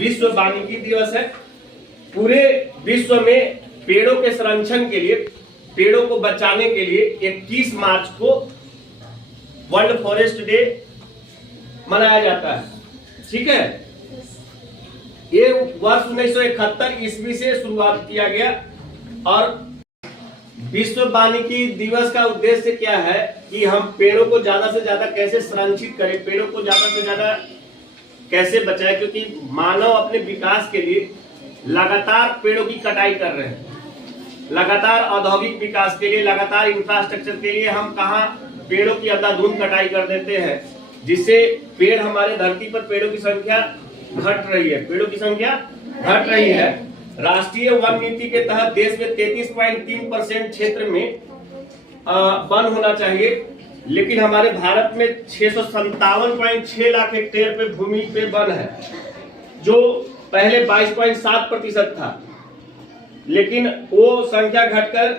विश्व वानिकी दिवस है। पूरे विश्व में पेड़ों के संरक्षण के लिए, पेड़ों को बचाने के लिए 21 मार्च को वर्ल्ड फॉरेस्ट डे मनाया जाता है। ठीक है, ये वर्ष 1971 ईस्वी से शुरुआत किया गया। और विश्व वानिकी दिवस का उद्देश्य क्या है कि हम पेड़ों को ज्यादा से ज्यादा कैसे संरक्षित करें, पेड़ों को ज्यादा से ज्यादा कैसे बचाएं, क्योंकि मानव अपने विकास के लिए लगातार पेड़ों की कटाई कर रहे हैं। लगातार औद्योगिक विकास के लिए, लगातार इंफ्रास्ट्रक्चर के लिए हम कहाँ पेड़ों की अंधाधुंध कटाई कर देते हैं, जिससे पेड़ हमारे धरती पर पेड़ों की संख्या घट रही है, पेड़ों की संख्या घट रही है। राष्ट्रीय वन नीति के तहत देश में 33.3% क्षेत्र में वन होना चाहिए, लेकिन हमारे भारत में 657.6 लाख हेक्टेयर पे भूमि पे वन है, जो पहले 22.7% था। लेकिन वो संख्या घटकर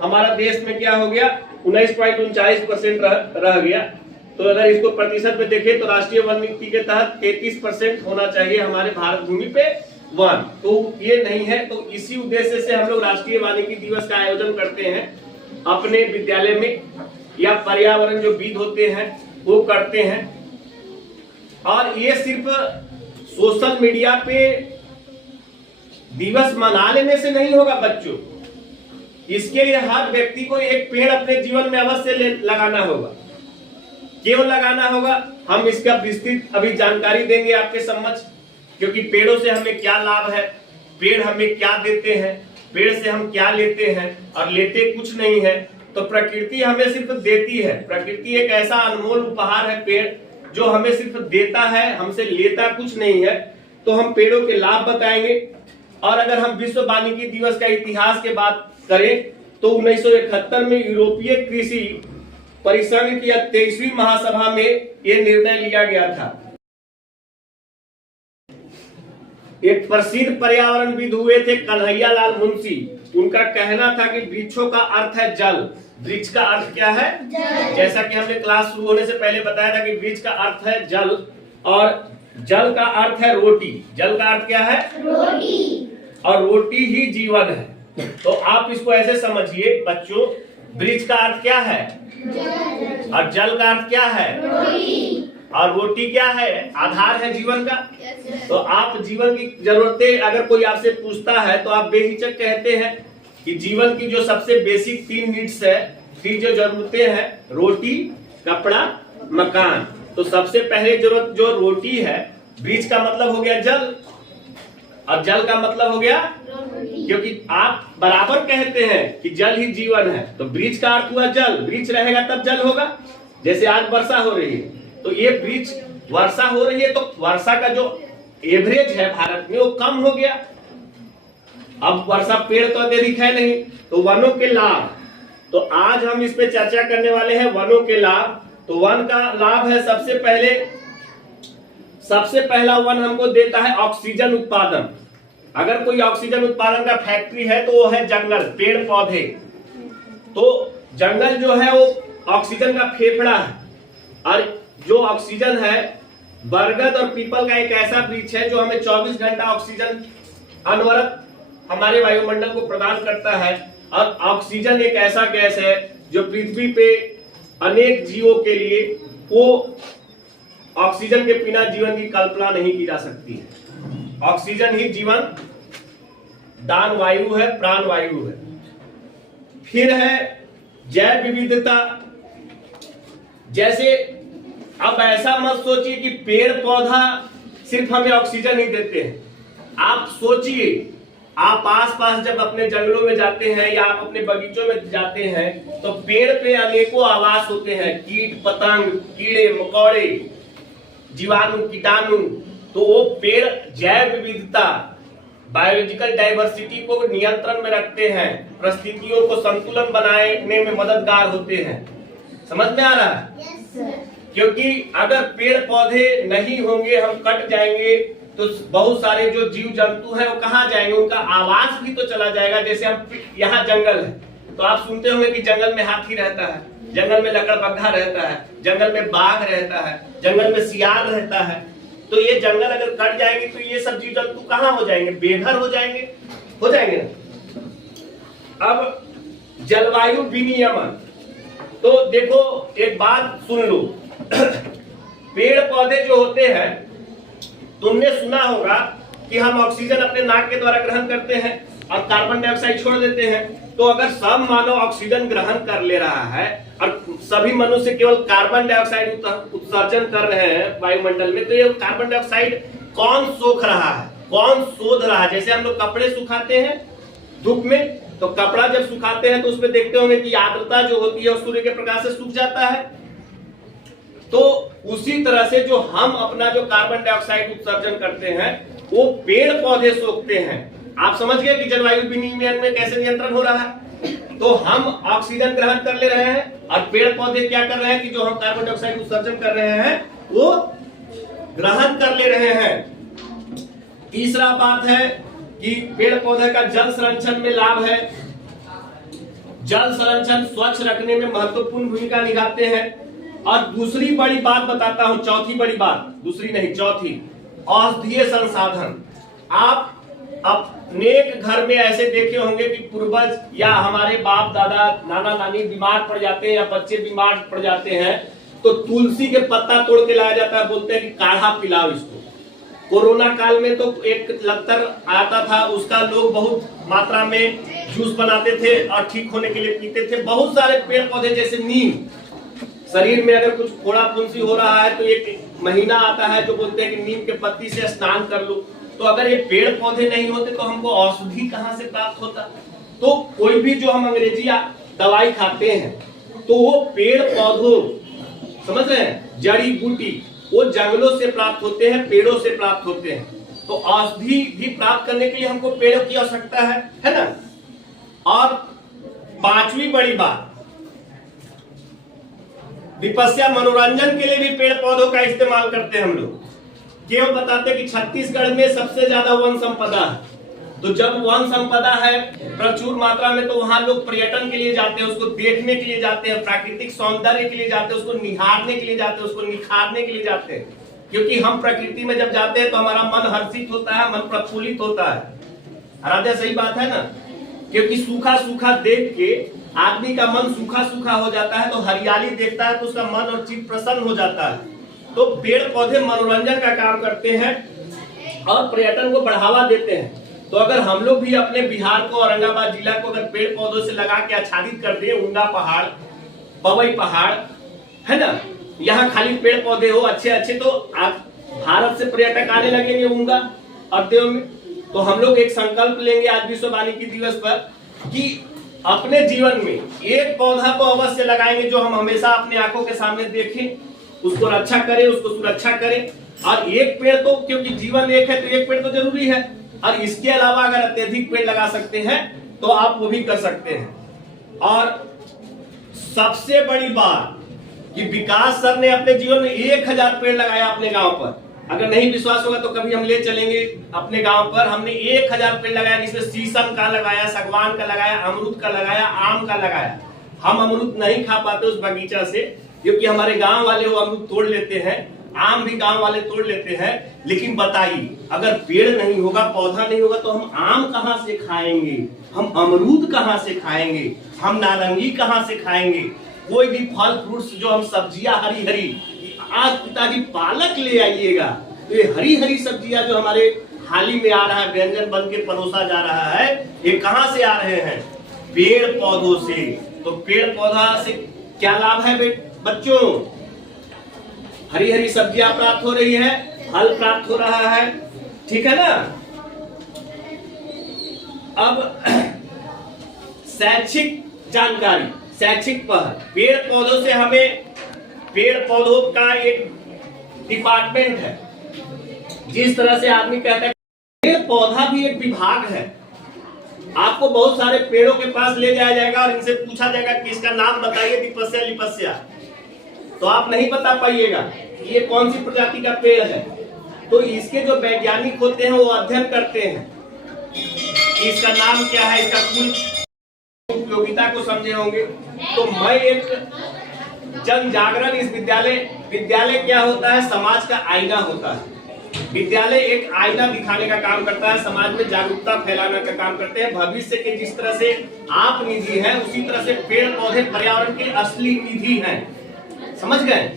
हमारा देश में क्या हो गया, 19.39% रह गया। तो अगर इसको प्रतिशत में देखें तो राष्ट्रीय वन नीति के तहत 33% होना चाहिए हमारे भारत भूमि पे वन, तो ये नहीं है। तो इसी उद्देश्य से हम लोग राष्ट्रीय वानिकी दिवस का आयोजन करते हैं अपने विद्यालय में, या पर्यावरण जो विद होते हैं वो करते हैं। और ये सिर्फ सोशल मीडिया पे दिवस मना लेने से नहीं होगा बच्चों, इसके लिए हर व्यक्ति को एक पेड़ अपने जीवन में अवश्य लगाना होगा। क्यों लगाना होगा, हम इसका विस्तृत अभी जानकारी देंगे आपके समक्ष, क्योंकि पेड़ों से हमें क्या लाभ है, पेड़ हमें क्या देते हैं, पेड़ से हम क्या लेते हैं, और लेते कुछ नहीं है। तो प्रकृति हमें सिर्फ देती है, प्रकृति एक ऐसा अनमोल उपहार है पेड़, जो हमें सिर्फ देता है, हमसे लेता कुछ नहीं है। तो हम पेड़ों के लाभ बताएंगे। और अगर हम विश्व वानिकी दिवस का इतिहास के बात करें तो 1971 में यूरोपीय कृषि परिसंघ की 23वीं महासभा में यह निर्णय लिया गया था। एक प्रसिद्ध पर्यावरणविद हुए थे कन्हैया लाल मुंशी, उनका कहना था कि वृक्षों का अर्थ है जल। वृक्ष का अर्थ क्या है, जैसा कि हमने क्लास शुरू होने से पहले बताया था कि वृक्ष का अर्थ है जल, और जल का अर्थ है रोटी। जल का अर्थ क्या है, रोटी, और रोटी ही जीवन है। तो आप इसको ऐसे समझिए बच्चों, वृक्ष का अर्थ क्या है, और जल का अर्थ क्या है, रोटी, और रोटी क्या है, आधार है जीवन का। तो आप जीवन की जरूरतें अगर कोई आपसे पूछता है तो आप बेहिचक कहते हैं कि जीवन की जो सबसे बेसिक 3 नीड्स है, 3 जो जरूरतें हैं, रोटी, कपड़ा, मकान। तो सबसे पहले जरूरत जो रोटी है, वृक्ष का मतलब हो गया जल, और जल का मतलब हो गया रोटी, क्योंकि आप बराबर कहते हैं कि जल ही जीवन है। तो वृक्ष का अर्थ हुआ जल, वृक्ष रहेगा तब जल होगा। जैसे आज वर्षा हो रही है, तो ये वृक्ष, वर्षा हो रही है तो वर्षा का जो एवरेज है भारत में वो कम हो गया। अब वर्षा पेड़ तो अत्यधिक है नहीं, तो वनों के लाभ, तो आज हम इस पे चर्चा करने वाले हैं वनों के लाभ। तो वन का लाभ है, सबसे पहला वन हमको देता है ऑक्सीजन उत्पादन। अगर कोई ऑक्सीजन उत्पादन का फैक्ट्री है तो वो है जंगल, पेड़ पौधे। तो जंगल जो है वो ऑक्सीजन का फेफड़ा है, और जो ऑक्सीजन है, बरगद और पीपल का एक ऐसा वृक्ष है जो हमें 24 घंटा ऑक्सीजन अनवरत हमारे वायुमंडल को प्रदान करता है। और ऑक्सीजन एक ऐसा गैस है जो पृथ्वी पे अनेक जीवों के लिए, वो ऑक्सीजन के बिना जीवन की कल्पना नहीं की जा सकती है। ऑक्सीजन ही जीवन दान वायु है, प्राण वायु है। फिर है जैव विविधता। जैसे अब ऐसा मत सोचिए कि पेड़ पौधा सिर्फ हमें ऑक्सीजन ही देते हैं। आप सोचिए, आप आसपास जब अपने जंगलों में जाते हैं या आप अपने बगीचों में जाते हैं तो पेड़ पे अनेकों आवास होते हैं, कीट पतंग, कीड़े मकोड़े, जीवाणु, कीटाणु। तो वो पेड़ जैव विविधता, बायोलॉजिकल डाइवर्सिटी को नियंत्रण में रखते हैं, परिस्थितियों को संतुलन बनाने में मददगार होते हैं। समझ में आ रहा है? yes, क्योंकि अगर पेड़ पौधे नहीं होंगे, हम कट जाएंगे, तो बहुत सारे जो जीव जंतु हैं वो कहाँ जाएंगे, उनका आवास भी तो चला जाएगा। जैसे हम यहाँ जंगल है तो आप सुनते होंगे कि जंगल में हाथी रहता है, जंगल में लकड़बग्घा रहता है, जंगल में बाघ रहता है, जंगल में सियार रहता है। तो ये जंगल अगर कट जाएंगे तो ये सब जीव जंतु कहाँ हो जाएंगे, बेघर हो जाएंगे ना। अब जलवायु विनियमन, तो देखो एक बात सुन लो पेड़ पौधे जो होते हैं, तुमने सुना होगा कि हम ऑक्सीजन अपने नाक के द्वारा ग्रहण करते हैं और कार्बन डाइऑक्साइड छोड़ देते हैं। तो अगर सब मानव ऑक्सीजन ग्रहण कर ले रहा है और सभी मनुष्य केवल कार्बन डाइऑक्साइड उत्सर्जन कर रहे हैं वायुमंडल में, तो ये कार्बन डाइऑक्साइड कौन सोख रहा है, कौन शोध रहा है। जैसे हम लोग कपड़े सुखाते हैं धूप में, तो कपड़ा जब सुखाते हैं तो उसमें देखते होंगे कि आर्द्रता जो होती है सूर्य के प्रकाश से सूख जाता है। तो उसी तरह से जो हम अपना जो कार्बन डाइऑक्साइड उत्सर्जन करते हैं वो पेड़ पौधे सोखते हैं। आप समझ गए कि जलवायु विनियमन में कैसे नियंत्रण हो रहा है। तो हम ऑक्सीजन ग्रहण कर ले रहे हैं और पेड़ पौधे क्या कर रहे हैं कि जो हम कार्बन डाइऑक्साइड उत्सर्जन कर रहे हैं वो ग्रहण कर ले रहे हैं। तीसरा बात है कि पेड़ पौधे का जल संरक्षण में लाभ है। जल संरक्षण स्वच्छ रखने में महत्वपूर्ण भूमिका निभाते हैं। और दूसरी बड़ी बात बताता हूं, चौथी बड़ी बात, दूसरी नहीं चौथी, औषधीय संसाधन। आप अनेक घर में ऐसे देखे होंगे कि पूर्वज या हमारे बाप दादा नाना नानी बीमार पड़ जाते हैं या बच्चे बीमार पड़ जाते हैं तो तुलसी के पत्ता तोड़ के लाया जाता है, बोलते हैं कि काढ़ा पिलाओ इसको। कोरोना काल में तो एक लत्तर आता था, उसका लोग बहुत मात्रा में जूस बनाते थे और ठीक होने के लिए पीते थे। बहुत सारे पेड़ पौधे जैसे नीम, शरीर में अगर कुछ फोड़ा फुंसी हो रहा है तो एक महीना आता है जो बोलते हैं कि नीम के पत्ती से स्नान कर लो। तो अगर ये पेड़ पौधे नहीं होते तो हमको औषधि कहाँ से प्राप्त होता। तो कोई भी जो हम अंग्रेजी दवाई खाते हैं तो वो पेड़ पौधों, समझ रहे हैं, जड़ी बूटी वो जंगलों से प्राप्त होते हैं, पेड़ों से प्राप्त होते हैं। तो औषधि भी प्राप्त करने के लिए हमको पेड़ों की आवश्यकता है ना। और पांचवी बड़ी बात, विपस्या मनोरंजन के लिए भी पेड़ पौधों का इस्तेमाल करते हैं हम लोग। क्यों बताते हैं कि छत्तीसगढ़ में सबसे ज्यादा वन संपदा है। तो जब वन संपदा है प्रचुर मात्रा में, तो वहां लोग पर्यटन के लिए जाते हैं, उसको देखने के लिए जाते हैं, प्राकृतिक सौंदर्य के लिए जाते हैं, उसको निहारने के लिए जाते हैं, उसको निखारने के लिए जाते हैं। क्योंकि हम प्रकृति में जब जाते हैं तो हमारा मन हर्षित होता है, मन प्रफुल्लित होता है। आराध्या सही बात है ना। क्योंकि सूखा सूखा देख के आदमी का मन सूखा सूखा हो जाता है, तो हरियाली देखता है तो उसका मन और चित्त प्रसन्न हो जाता है। तो पेड़ पौधे मनोरंजन का काम करते हैं और पर्यटन को बढ़ावा देते हैं। तो अगर हम लोग भी अपने बिहार को, औरंगाबाद जिला को अगर पेड़ पौधों से लगा के आच्छादित कर दे, उंडा पहाड़, पवई पहाड़, है ना, यहाँ खाली पेड़ पौधे हो अच्छे अच्छे, तो भारत से पर्यटक आने लगेंगे उंडा और देव में। तो हम लोग एक संकल्प लेंगे आज विश्व वानिकी दिवस पर कि अपने जीवन में एक पौधा तो अवश्य लगाएंगे जो हम हमेशा अपने आंखों के सामने देखें, उसको रक्षा करें, उसको सुरक्षा करें। और एक पेड़ तो, क्योंकि जीवन एक है तो एक पेड़ तो जरूरी है। और इसके अलावा अगर अत्यधिक पेड़ लगा सकते हैं तो आप वो भी कर सकते हैं। और सबसे बड़ी बात कि विकास सर ने अपने जीवन में 1000 पेड़ लगाया अपने गांव पर। अगर नहीं विश्वास होगा तो कभी हम ले चलेंगे अपने गांव पर। हमने 1000 पेड़ लगाया, जिसमें शीशम का लगाया, सागवान का लगाया, अमरूद का लगाया, आम का लगाया। हम अमरूद नहीं खा पाते उस बगीचा से, क्योंकि हमारे गांव वाले वो अमरूद तोड़ लेते हैं, आम भी गांव वाले तोड़ लेते हैं। लेकिन बताइए, अगर पेड़ नहीं होगा, पौधा नहीं होगा, तो हम आम कहां से खाएंगे, हम अमरूद कहां से खाएंगे, हम नारंगी कहां से खाएंगे, कोई भी फल फ्रूट्स जो हम सब्जियां हरी हरी, आज पिताजी पालक ले आइएगा, तो ये हरी हरी सब्जियां जो हमारे थाली में आ रहा है, व्यंजन बन के परोसा जा रहा है, ये कहां से आ रहे हैं, पेड़ पौधों से। तो पेड़ पौधा से क्या लाभ है बच्चों, हरी हरी सब्जियां प्राप्त हो रही है, फल प्राप्त हो रहा है, ठीक है ना। अब शैक्षिक जानकारी, शैक्षिक पहल, पेड़ पौधों से हमें, पेड़ पौधों का एक डिपार्टमेंट है। जिस तरह से आदमी कहता है पेड़ पौधा भी एक विभाग है। आपको बहुत सारे पेड़ों के पास ले जाया जाएगा और इनसे पूछा जाएगा कि इसका नाम बताइए, दिपस्या लिपस्या, तो आप नहीं बता पाइएगा कि ये कौन सी प्रजाति का पेड़ है। तो इसके जो वैज्ञानिक होते हैं वो अध्ययन करते हैं कि इसका नाम क्या है, इसका कुल उपयोगिता को समझे होंगे। तो मैं एक जन जागरण, इस विद्यालय क्या होता है, समाज का आईना होता है। विद्यालय एक आईना दिखाने का काम करता है, समाज में जागरूकता फैलाने का काम करते हैं। भविष्य के जिस तरह से आप निधि है, उसी तरह से पेड़ पौधे पर्यावरण के असली निधि हैं। समझ गए?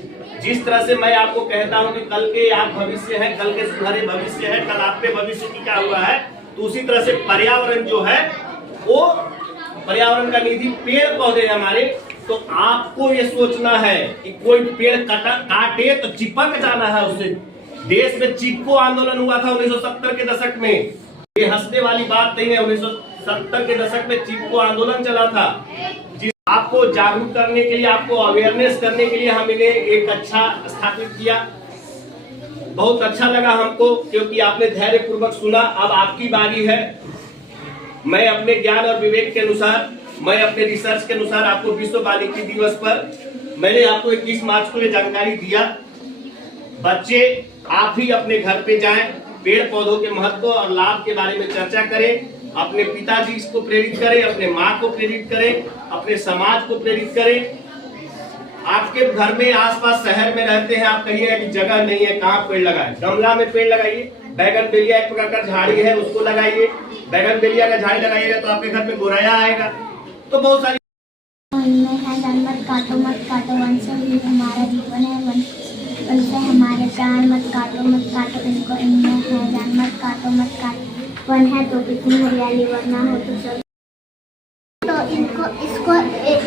जिस तरह से मैं आपको कहता हूं कि कल के आप भविष्य है, कल के सुनहरे भविष्य है, कल आप पे भविष्य की क्या हुआ है, तो उसी तरह से पर्यावरण जो है वो पर्यावरण का निधि पेड़ पौधे हमारे। तो आपको ये सोचना है कि कोई पेड़ काटे तो चिपक जाना है उससे। देश में चिपको आंदोलन हुआ था 1970 के दशक में, ये हंसने वाली बात नहीं है। 1970 के दशक में चिपको आंदोलन चला था। जिस आपको जागरूक करने के लिए, आपको अवेयरनेस करने के लिए हमने एक अच्छा स्थापित किया। बहुत अच्छा लगा हमको, क्योंकि आपने धैर्य पूर्वक सुना। अब आपकी बारी है। मैं अपने ज्ञान और विवेक के अनुसार, मैं अपने रिसर्च के अनुसार आपको विश्व बालिका दिवस पर मैंने आपको 21 मार्च को ये जानकारी दिया। बच्चे आप भी अपने घर पे जाएं, पेड़ पौधों के महत्व और लाभ के बारे में चर्चा करें, अपने पिताजी को प्रेरित करें, अपने माँ को प्रेरित करें, अपने समाज को प्रेरित करें। आपके घर में आसपास शहर में रहते हैं, आप कहिएगा कि जगह नहीं है, कहाँ पेड़ लगाए? गमला में पेड़ लगाइए। बैगनवेलिया एक प्रकार का झाड़ी है, उसको लगाइए। बैगनवेलिया का झाड़ी लगाइएगा तो आपके घर में गोराया आएगा। तो बहुत सारी मत काटो मत काटो, वन से ही हमारा जीवन है, वन से हमारे प्राण, मत काटो इनको, इनमें है जान, मत काटो। वन है तो कितनी हरियाली, वरना हो तो सब तो इनको इसको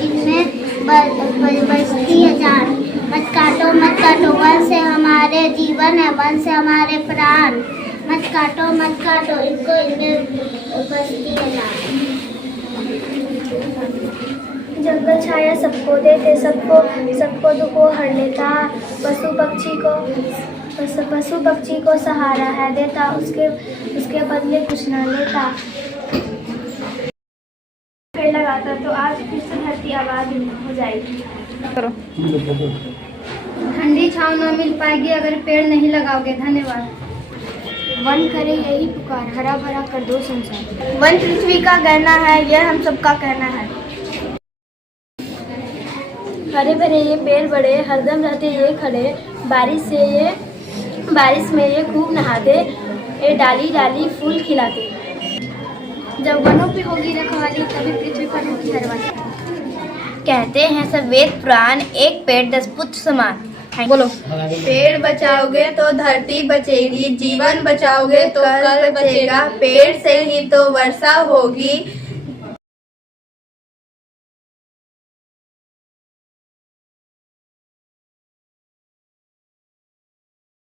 इनमें बसती है जान। मत काटो वन से हमारे जीवन है, वन से हमारे प्राण, मत काटो इनको, इनमें बसती है जान। जंगल छाया सबको देते, सबको दुखों हर लेता, पशु पक्षी को सहारा है देता, उसके बदले कुछ न लेता। पेड़ लगाता तो आज फिर से धरती आबाद हो जाएगी। ठंडी छांव न मिल पाएगी अगर पेड़ नहीं लगाओगे। धन्यवाद। वन करे यही पुकार, हरा भरा कर दो संसार। वन पृथ्वी का गहना है, यह हम सबका कहना है। हरे भरे ये पेड़ बड़े, हरदम रहते ये खड़े, बारिश में ये खूब नहाते, ये डाली डाली फूल खिलाते। जब वनों पे होगी रखवाली, तभी पृथ्वी पर होगी हरियाली। कहते हैं सब वेद पुराण, एक पेड़ 10 पुत्र समान। बोलो। पेड़ बचाओगे तो धरती बचेगी, जीवन बचाओगे तो कल बचेगा, पेड़ से ही तो वर्षा होगी,